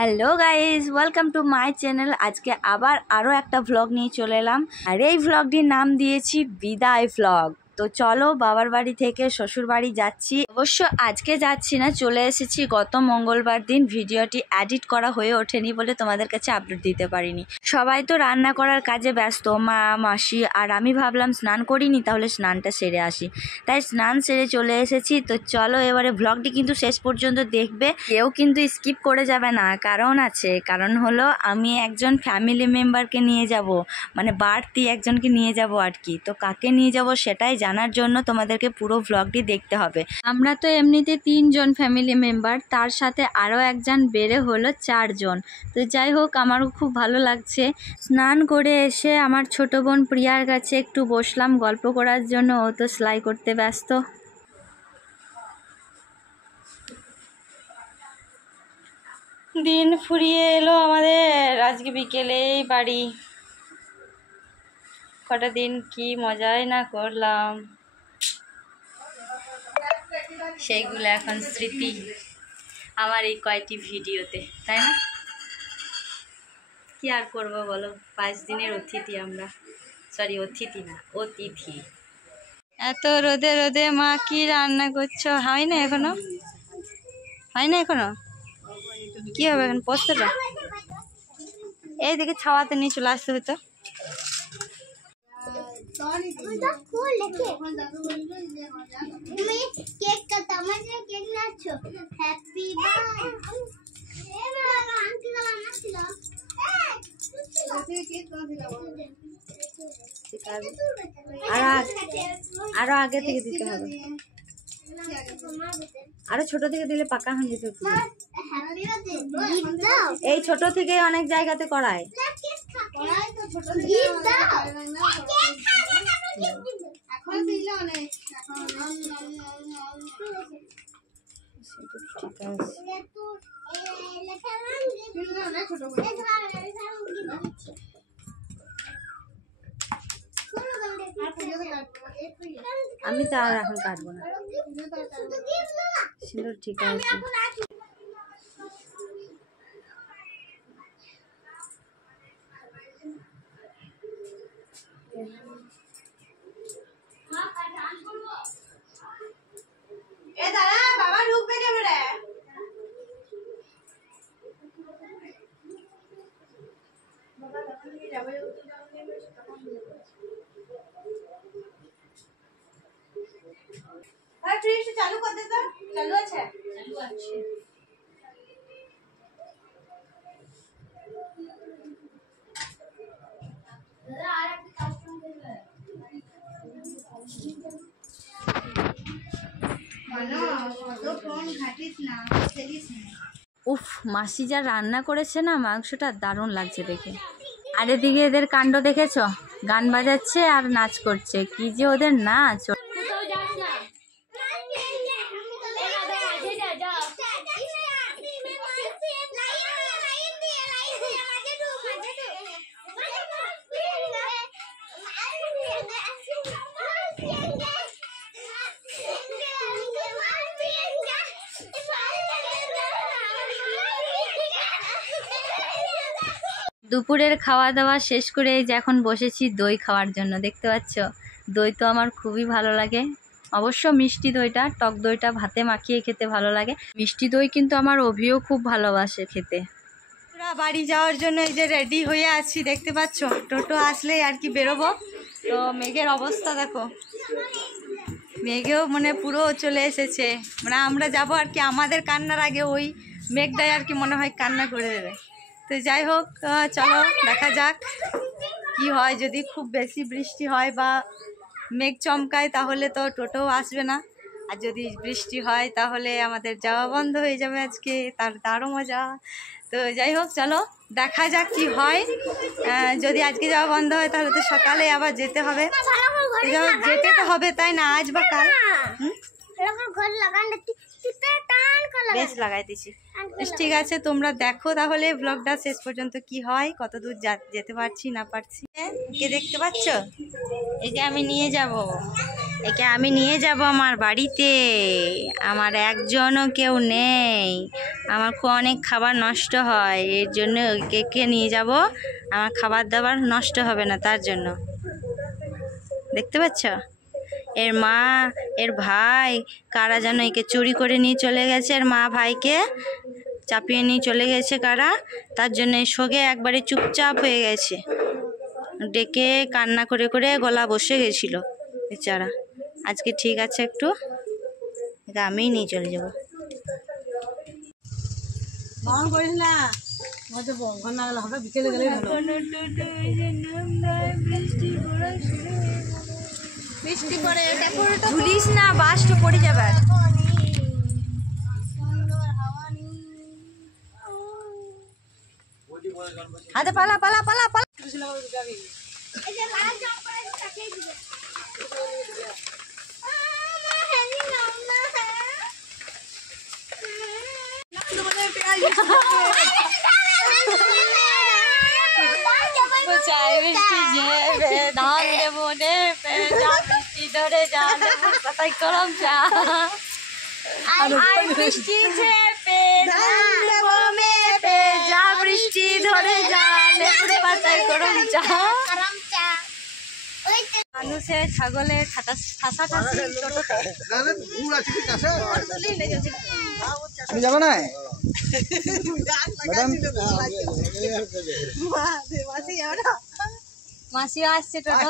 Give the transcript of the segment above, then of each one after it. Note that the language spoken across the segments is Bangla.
Hello guys, welcome to my channel. আজকে আবার আরও একটা ভ্লগ নিয়ে চলে এলাম, আর এই ভ্লগটির নাম দিয়েছি বিদায় ভ্লগ। তো চলো, বাবার বাড়ি থেকে শ্বশুর বাড়ি যাচ্ছি। অবশ্য আজকে যাচ্ছি না, চলে এসেছি গত মঙ্গলবার দিন। ভিডিওটি এডিট করা হয়ে ওঠেনি বলে তোমাদের কাছে আপলোড দিতে পারিনি। সবাই তো রান্না করার কাজে ব্যস্ত, মা মাসি আর আমি ভাবলাম স্নান করিনি, তাহলে স্নানটা সেরে আসি, তাই স্নান সেরে চলে এসেছি। তো চলো এবারে ভ্লগটি কিন্তু শেষ পর্যন্ত দেখবে, কেউ কিন্তু স্কিপ করে যাবে না। কারণ হলো আমি একজন ফ্যামিলি মেম্বারকে নিয়ে যাব, মানে বাড়তি একজনকে নিয়ে যাব আর কি। তো কাকে নিয়ে যাব সেটাই জানার জন্য তোমাদেরকে পুরো ভ্লগটি দেখতে হবে। আমরা তো এমনিতে 3 জন ফ্যামিলি মেম্বার, তার সাথে আরও একজন বেড়ে হলো 4 জন। তো যাই হোক, আমারও খুব ভালো লাগছে। স্নান করে এসে আমার ছোট বোন প্রিয়ার কাছে একটু বসলাম গল্প করার জন্য, ও তো সেলাই করতে ব্যস্ত। দিন ফুরিয়ে এলো আমাদের, আজকে বিকেলেই বাড়ি। কটা দিন কি মজাই না করলাম, সেইগুলো এখন স্মৃতি আমার এই কয়টি ভিডিওতে, তাই না? কি আর করবো বলো, 5 দিনের অতিথি আমরা, সরি অতিথি না, অতিথি। এত রোদে রোদে মা কি রান্না করছো? হয় না এখনো, কি হবে এখন পোস্তটা? এইদিকে ছাওয়াতে নিয়ে চলে আসতে হতো। আরো আগে থেকে দিতে হবে, আরো ছোট থেকে দিলে পাকা হয়ে যেত। এই ছোট থেকে অনেক জায়গাতে করায়। আমি তো আর এখন কাটবো না, সুন্দর ঠিক আছে। চালু कर दे, चालू আছে, चालू আছে। উফ, মাসি যা রান্না করেছে না, মাংসটা দারুণ লাগছে দেখে। আর এদিকে এদের কাণ্ড দেখেছো, গান বাজাচ্ছে আর নাচ করছে, কি যে ওদের নাচ। দুপুরের খাওয়া দাওয়া শেষ করে এই যে এখন বসেছি দই খাওয়ার জন্য। দেখতে পাচ্ছ, দই তো আমার খুবই ভালো লাগে। অবশ্য মিষ্টি দইটা, টক দইটা ভাতে মাখিয়ে খেতে ভালো লাগে। মিষ্টি দই কিন্তু আমার অভিও খুব ভালোবাসে খেতে। আমরা বাড়ি যাওয়ার জন্য এই যে রেডি হয়ে আছি, দেখতে পাচ্ছ। টোটো আসলেই আর কি বেরোবো। তো মেঘের অবস্থা দেখো, মেঘেও মানে পুরো চলে এসেছে। মানে আমরা যাবো আর কি, আমাদের কান্নার আগে ওই মেঘটাই আর কি মনে হয় কান্না করে দেবে। তো যাই হোক, চলো দেখা যাক কি হয়। যদি খুব বেশি বৃষ্টি হয় বা মেঘ চমকায় তাহলে তো টোটোও আসবে না, আর যদি বৃষ্টি হয় তাহলে আমাদের যাওয়া বন্ধ হয়ে যাবে আজকে, তারও মজা। তো যাই হোক, চলো দেখা যাক কি হয়। যদি আজকে যাওয়া বন্ধ হয় তাহলে তো সকালে আবার যেতে হবে, যেতে তো হবে, তাই না? আজ বা কাল বেশ লাগাই দিছি। ঠিক আছে, তোমরা দেখো তাহলে ব্লগটা শেষ পর্যন্ত কি হয়, কত দূর যেতে পারছি না পারছি। কে দেখতে পাচ্ছ, এই যে আমি নিয়ে যাব। একে আমি নিয়ে যাব আমার বাড়িতে। আমার একজনও কেউ নেই, আমার অনেক খাবার নষ্ট হয়, এর জন্য একে নিয়ে যাব। আমার খাবার দাবার নষ্ট হবে না, তার জন্য। দেখতে পাচ্ছ, এর মা এর ভাই কারা যেন একে চুরি করে নিয়ে চলে গেছে। এর মা ভাইকে চাপিয়ে নিয়ে চলে গেছে কারা, তার জন্য শোকে একবারে চুপচাপ হয়ে গেছে। ডেকে কান্না করে করে গলা বসে গেছিল বেচারা। আজকে ঠিক আছে, একটু আমিই নিয়ে চলে যাবো। ঝুলিস না, বাসটা পড়ে যাবে। হাতে পালা পালা পালা পালা। ধান দেবো নেপে, যা বৃষ্টি ধরে যা লেবুর পাতায় গরম চা। বৃষ্টি ঝেপে ধান দেবো মেপে, যা বৃষ্টি ধরে যা লেবুর পাতায় গরম চা। মানুষের ছাগলের ঠাসাঠাসি টোটোতে যাবে না মাসিও আসছে টোটো।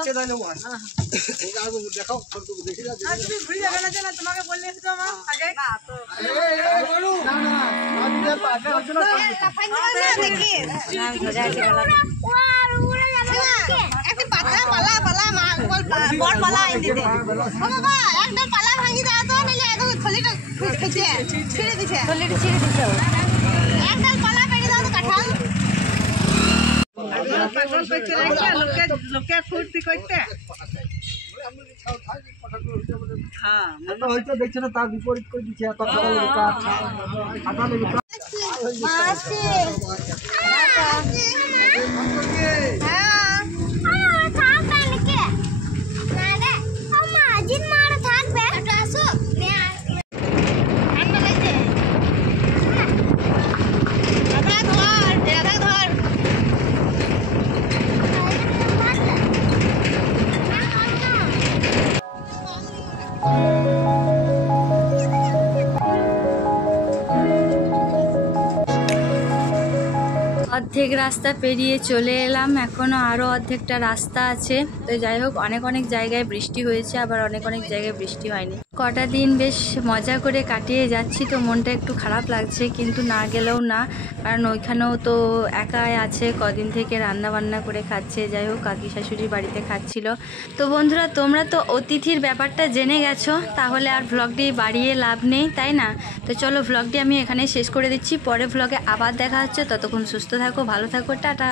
দেখছে না, তার বিপরীত করে দিচ্ছে। এত অর্ধেক রাস্তা পেরিয়ে চলে এলাম, এখনো আরো অর্ধেকটা রাস্তা আছে। তো যাই হোক, অনেক অনেক জায়গায় বৃষ্টি হয়েছে, আবার অনেক অনেক জায়গায় বৃষ্টি হয়নি। কটা দিন বেশ মজা করে কাটিয়ে যাচ্ছি, তো মনটা একটু খারাপ লাগছে, কিন্তু না গেলেও না, কারণ ওইখানেও তো একাই আছে, কদিন থেকে রান্না বান্না করে খাচ্ছে। যাই হোক, কাকি শাশুড়ির বাড়িতে খাচ্ছিল। তো বন্ধুরা, তোমরা তো অতিথির ব্যাপারটা জেনে গেছো, তাহলে আর ভ্লগটি বাড়িয়ে লাভ নেই, তাই না? তো চলো, ভ্লগটি আমি এখানে শেষ করে দিচ্ছি। পরে ভ্লগে আবার দেখা হচ্ছে, ততক্ষণ সুস্থ থাকো, ভালো থাকো, টাটা।